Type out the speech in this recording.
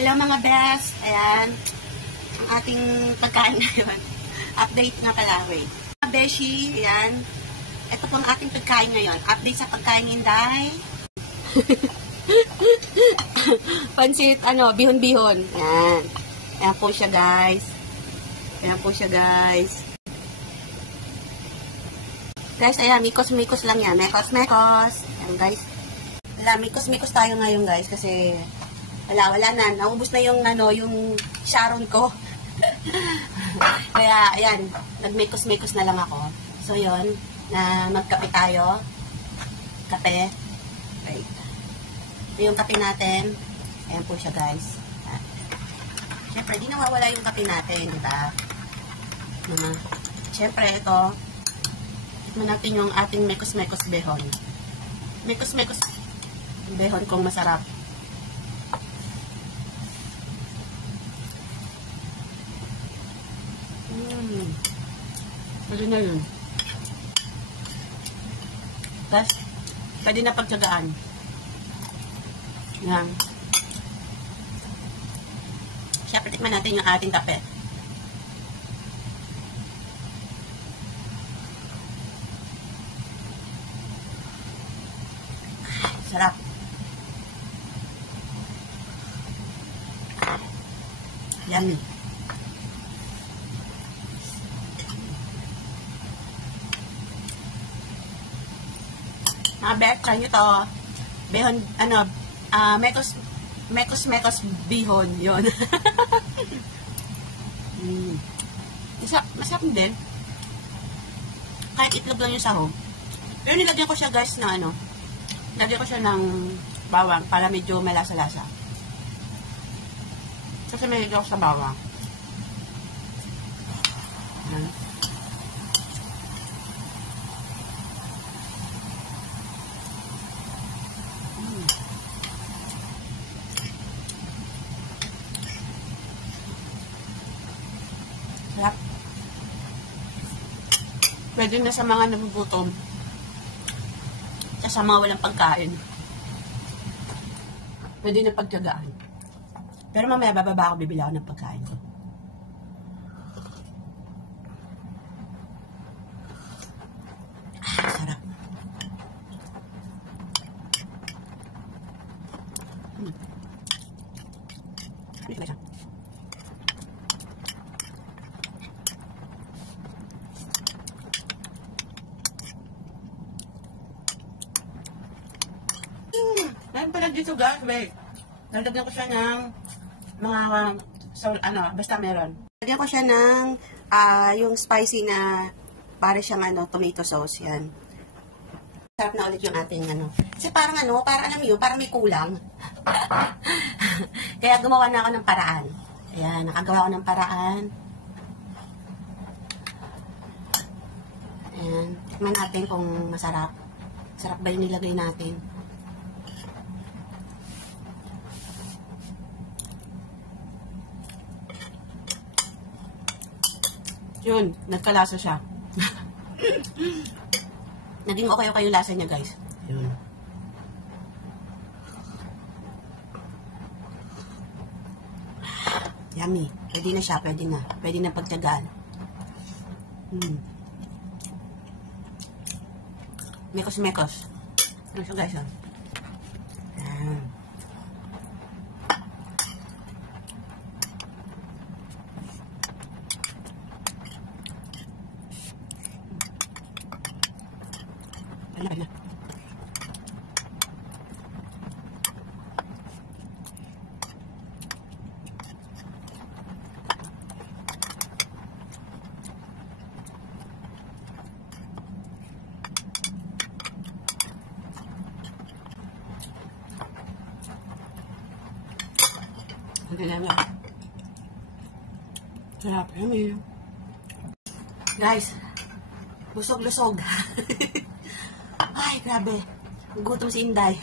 Hello mga best. Ayan. Ang ating pagkain ngayon. Update nga pala. Wait. Mga beshi. Ayan. Ito po ang ating pagkain ngayon. Update sa pagkain ng Inday. Pansit, bihon-bihon. Ayan. Ayan po siya guys. Ayan po siya guys. Guys, ayan. Mikos-mikos lang yan. Mekos-mekos. Ayan guys. Wala, mikos-mikos tayo ngayon guys. Kasi wala na. Naubos na yung Sharon ko. Kaya, ayan. Nagmikos-mikos na lang ako. So, yun. Na magkape tayo. Kape. Right. Ito yung kape natin. Ayan po siya, guys. Siyempre, di nawawala yung kape natin, di ba? Siyempre, ito. Tikman natin yung ating mekos-mekos behon. Mekos-mekos behon kung masarap. Pwede na yun. Tapos, pwede na pagtsagaan. Yan. Siyempre, tikman natin yung ating kape. Sarap. Yummy. Mga bet, try nyo to. Behon, mekos bihon. Yun. Masarap din. Kahit itlog lang yung sahog. Pero nilagyan ko siya guys na nilagyan ko siya ng bawang para medyo may lasa-lasa. Kasi may higay ako sa bawang. Sarap. Pwede na sa mga nagugutom. Sa mga walang pagkain. Pwede na pagtyagaan. Pero mamaya bababa ako, bibili ako ng pagkain ko. Sarap. Meron pala dito guys, wait. Nalagyan ko siya ng mga, basta meron. Nalagyan ko siya ng, yung spicy na, para siyang tomato sauce, yan. Sarap na ulit yung ating Kasi parang parang alam mo parang may kulang. Kaya gumawa na ako ng paraan. Ayan, nakagawa ko ng paraan. Ayan, tikman natin kung masarap. Sarap ba yung nilagay natin? Yun, nagkalasa siya. Naging okay yung lasa niya, guys. Yun. Yummy. Pwede na siya, pwede na. Pwede na pagtyagaan. Mekos-mekos. Ano siya, guys? Yan. Wala. Sarap. Guys, lusog-lusog. Ay, grabe. Gutom si Inday.